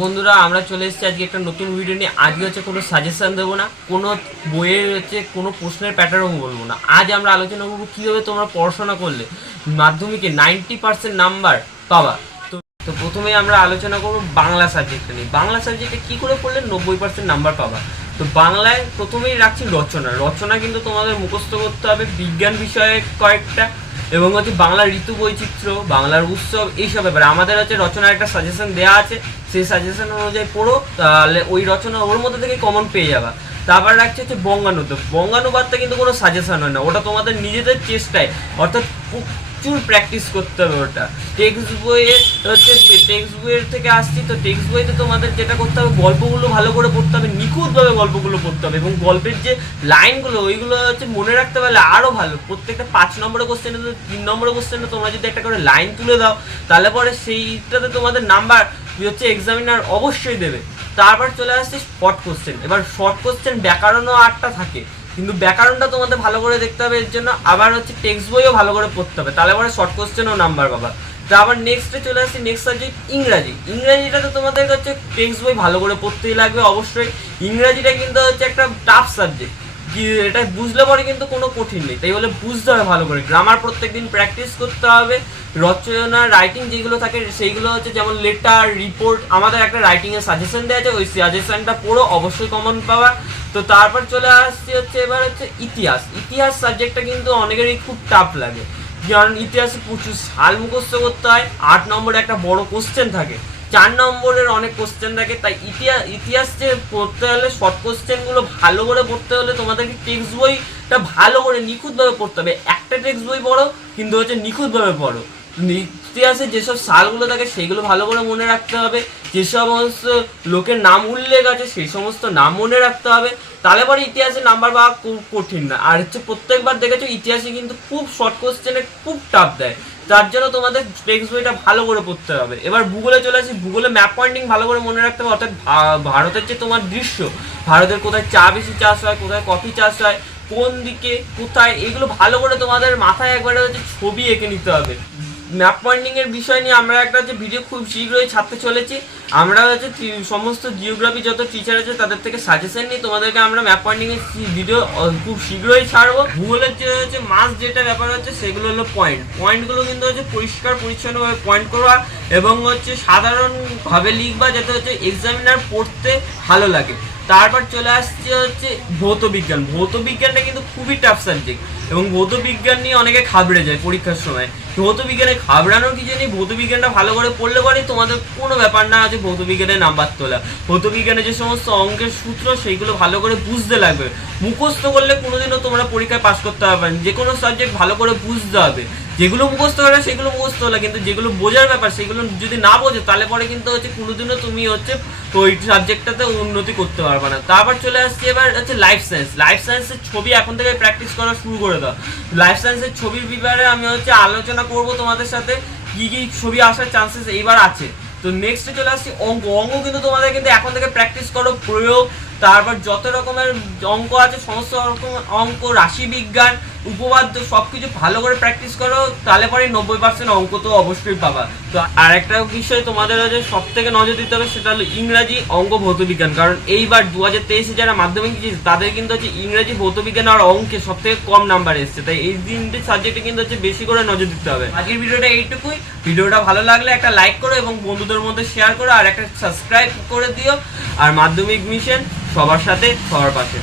বন্ধুরা আমরা চলে এসেছি আজকে একটা নতুন ভিডিও নিয়ে। আজকে হচ্ছে কোনো সাজেশন দেবো না, কোনো বইয়ের হচ্ছে কোনো প্রশ্নের প্যাটার্নও বলবো না। আজ আমরা আলোচনা করবো কীভাবে তোমরা পড়াশোনা করলে মাধ্যমিকে 90% নাম্বার পাবা। তো প্রথমেই আমরা আলোচনা করবো বাংলা সাবজেক্টটা নিয়ে। বাংলা সাবজেক্টে কী করে পড়লে 90% নাম্বার পাবা। তো বাংলায় প্রথমেই রাখছি রচনা। রচনা কিন্তু তোমাদের মুখস্থ করতে হবে, বিজ্ঞান বিষয়ে কয়েকটা, এবং হচ্ছে বাংলার ঋতু বৈচিত্র্য, বাংলার উৎসব, এইসব ব্যাপারে আমাদের হচ্ছে রচনার একটা সাজেশন দেওয়া আছে। সেই সাজেশন অনুযায়ী পড়ো, তাহলে ওই রচনা ওর মধ্যে থেকে কমন পেয়ে যাবা। তারপর রাখছে হচ্ছে বঙ্গানুবাদ। বঙ্গানুবাদটা কিন্তু কোনো সাজেশন হয় না, ওটা তোমাদের নিজেদের চেষ্টায়, অর্থাৎ প্রচুর প্র্যাকটিস করতে হবে। ওটা টেক্সট বইয়ে হচ্ছে, টেক্সট বইয়ের থেকে আসছি। তো টেক্সট বইতে তোমাদের যেটা করতে হবে, গল্পগুলো ভালো করে পড়তে হবে, নিখুঁতভাবে গল্পগুলো পড়তে হবে, এবং গল্পের যে লাইনগুলো ওইগুলো হচ্ছে মনে রাখতে পারলে আরও ভালো। প্রত্যেকটা 5 নম্বরের কোশ্চেনে, 3 নম্বরের কোশ্চেনে তোমরা যদি একটা করে লাইন তুলে দাও, তাহলে পরে সেইটাতে তোমাদের নাম্বার হচ্ছে এক্সামিনার অবশ্যই দেবে। তারপর চলে আসছে শর্ট কোশ্চেন। এবার শর্ট কোশ্চেন ব্যাকরণও 8টা থাকে, কিন্তু ব্যাকরণটা তোমাদের ভালো করে দেখতে হবে। এর জন্য আবার হচ্ছে টেক্সট বইও ভালো করে পড়তে হবে, তাহলে পরে শর্ট কোশ্চেনও নাম্বার পাবা। তো আবার নেক্সটে চলে আসছি, নেক্সট সাবজেক্ট ইংরাজি। ইংরাজিটাতে তোমাদের হচ্ছে টেক্সট বই ভালো করে পড়তেই লাগবে অবশ্যই। ইংরাজিটা কিন্তু হচ্ছে একটা টাফ সাবজেক্ট, এটা বুঝলে পরে কিন্তু কোনো কঠিন নেই, তাই বলে বুঝতে হবে ভালো করে। গ্রামার প্রত্যেকদিন প্র্যাকটিস করতে হবে। রচনা রাইটিং যেগুলো থাকে সেইগুলো হচ্ছে যেমন লেটার, রিপোর্ট, আমাদের একটা রাইটিংয়ের সাজেশন দেওয়া আছে, ওই সাজেশনটা পড়ো, অবশ্যই কমন পাওয়া। তো তারপর চলে আসছি হচ্ছে এবার হচ্ছে ইতিহাস। ইতিহাস সাবজেক্টটা কিন্তু অনেকেরই খুব টাফ লাগে, কারণ ইতিহাসে প্রচুর সাল মুখস্থ করতে হয়। 8 নম্বরে একটা বড় কোশ্চেন থাকে, 4 নম্বরের অনেক কোশ্চেন থাকে। তাই ইতিহাস যে পড়তে হলে, শর্ট কোশ্চেনগুলো ভালো করে পড়তে হলে তোমাদেরকে টেক্সট বইটা ভালো করে নিখুঁতভাবে পড়তে হবে। একটা টেক্সট বই পড়ো, কিন্তু হচ্ছে নিখুঁতভাবে পড়ো। ইতিহাসে যেসব সালগুলো থাকে সেইগুলো ভালো করে মনে রাখতে হবে। যে সমস্ত লোকের নাম উল্লেখ আছে সেই সমস্ত নাম মনে রাখতে হবে, তাহলে পরে ইতিহাসে নাম্বার পাওয়া খুব কঠিন না। আর হচ্ছে প্রত্যেকবার দেখেছো ইতিহাসে কিন্তু খুব শর্ট কোশ্চেনে খুব টাফ দেয়, তার জন্য তোমাদের টেক্সট বইটা ভালো করে পড়তে হবে। এবার ভূগোলে চলে আসি। ভূগোলে ম্যাপ পয়েন্টিং ভালো করে মনে রাখতে হবে, অর্থাৎ ভারতের যে তোমার দৃশ্য, ভারতের কোথায় চা বেশি চাষ হয়, কোথায় কফি চাষ হয়, কোন দিকে কোথায়, এগুলো ভালো করে তোমাদের মাথায় একবারে হচ্ছে ছবি এঁকে নিতে হবে। ম্যাপ পয়েন্টিংয়ের বিষয় নিয়ে আমরা একটা হচ্ছে ভিডিও খুব শীঘ্রই ছাড়তে চলেছি। আমরা হচ্ছে সমস্ত জিওগ্রাফি যত টিচার আছে তাদের থেকে সাজেশন নিয়ে তোমাদেরকে আমরা ম্যাপ পয়েন্টিংয়ের ভিডিও খুব শীঘ্রই ছাড়বো। ভূগোলের যে হচ্ছে মাস যেটা ব্যাপার হচ্ছে সেগুলো হলো পয়েন্টগুলো কিন্তু হচ্ছে পরিষ্কার পরিচ্ছন্নভাবে পয়েন্ট করবা, এবং হচ্ছে সাধারণভাবে লিখবা, যাতে হচ্ছে এক্সামিনার পড়তে ভালো লাগে। তারপর চলে আসছে হচ্ছে ভৌত বিজ্ঞান। ভৌত বিজ্ঞানটা কিন্তু খুবই টাফ সাবজেক্ট, এবং ভৌত বিজ্ঞান নিয়ে অনেকে ঘাবড়ে যায় পরীক্ষার সময়। ভৌত বিজ্ঞানে ঘাবড়ানোর কিছু নেই, ভৌত বিজ্ঞানটা ভালো করে পড়লে পরেই তোমাদের কোনো ব্যাপার না আছে ভৌত বিজ্ঞানে নাম্বার তোলা। ভৌত বিজ্ঞানে যে সমস্ত অঙ্কের সূত্র সেইগুলো ভালো করে বুঝতে লাগবে। মুখস্থ করলে কোনোদিনও তোমরা পরীক্ষায় পাস করতে পারবে না। যে কোনো সাবজেক্ট ভালো করে বুঝতে হবে। যেগুলো মুখস্থ করে সেগুলো মুখস্থ হলে, কিন্তু যেগুলো বোঝার ব্যাপার সেগুলো যদি না বোঝে, তাহলে পরে কিন্তু হচ্ছে কোনোদিনও তুমি হচ্ছে ওই সাবজেক্টটাতে উন্নতি করতে পারবে না। তারপর চলে আসছে এবার হচ্ছে লাইফ সায়েন্স। লাইফ সায়েন্সের ছবি এখন থেকে প্র্যাকটিস করা শুরু করে দাও। লাইফ সায়েন্সের ছবির ব্যাপারে আমি হচ্ছে আলোচনা করব তোমাদের সাথে, কি কি ছবি আসার চান্সেস এইবার আছে। তো নেক্সটে চলে আসছি অঙ্ক। অঙ্ক কিন্তু তোমাদের কিন্তু এখন থেকে প্র্যাকটিস করো, প্রয়োগ, তারপর যত রকমের অঙ্ক আছে সমস্ত রকম অঙ্ক, রাশিবিজ্ঞান, উপপাদ্য, সব কিছু ভালো করে প্র্যাকটিস করো, তাহলে পরে 90% অঙ্ক তো অবশ্যই পাবা। তো আর একটা বিষয় তোমাদের হচ্ছে সব থেকে নজর দিতে হবে, সেটা হলো ইংরাজি, অঙ্ক, ভৌতবিজ্ঞান। কারণ এইবার 2023-এ যারা মাধ্যমিক দিয়েছে তাদের কিন্তু হচ্ছে ইংরাজি, ভৌতবিজ্ঞান আর অঙ্কে সব থেকে কম নাম্বার এসছে। তাই এই 3টে সাবজেক্টে কিন্তু হচ্ছে বেশি করে নজর দিতে হবে। আজকের ভিডিওটা এইটুকুই। ভিডিওটা ভালো লাগলে একটা লাইক করো, এবং বন্ধুদের মধ্যে শেয়ার করো, আর একটা সাবস্ক্রাইব করে দিও। আর মাধ্যমিক মিশন সবার সাথে সবার পাশে।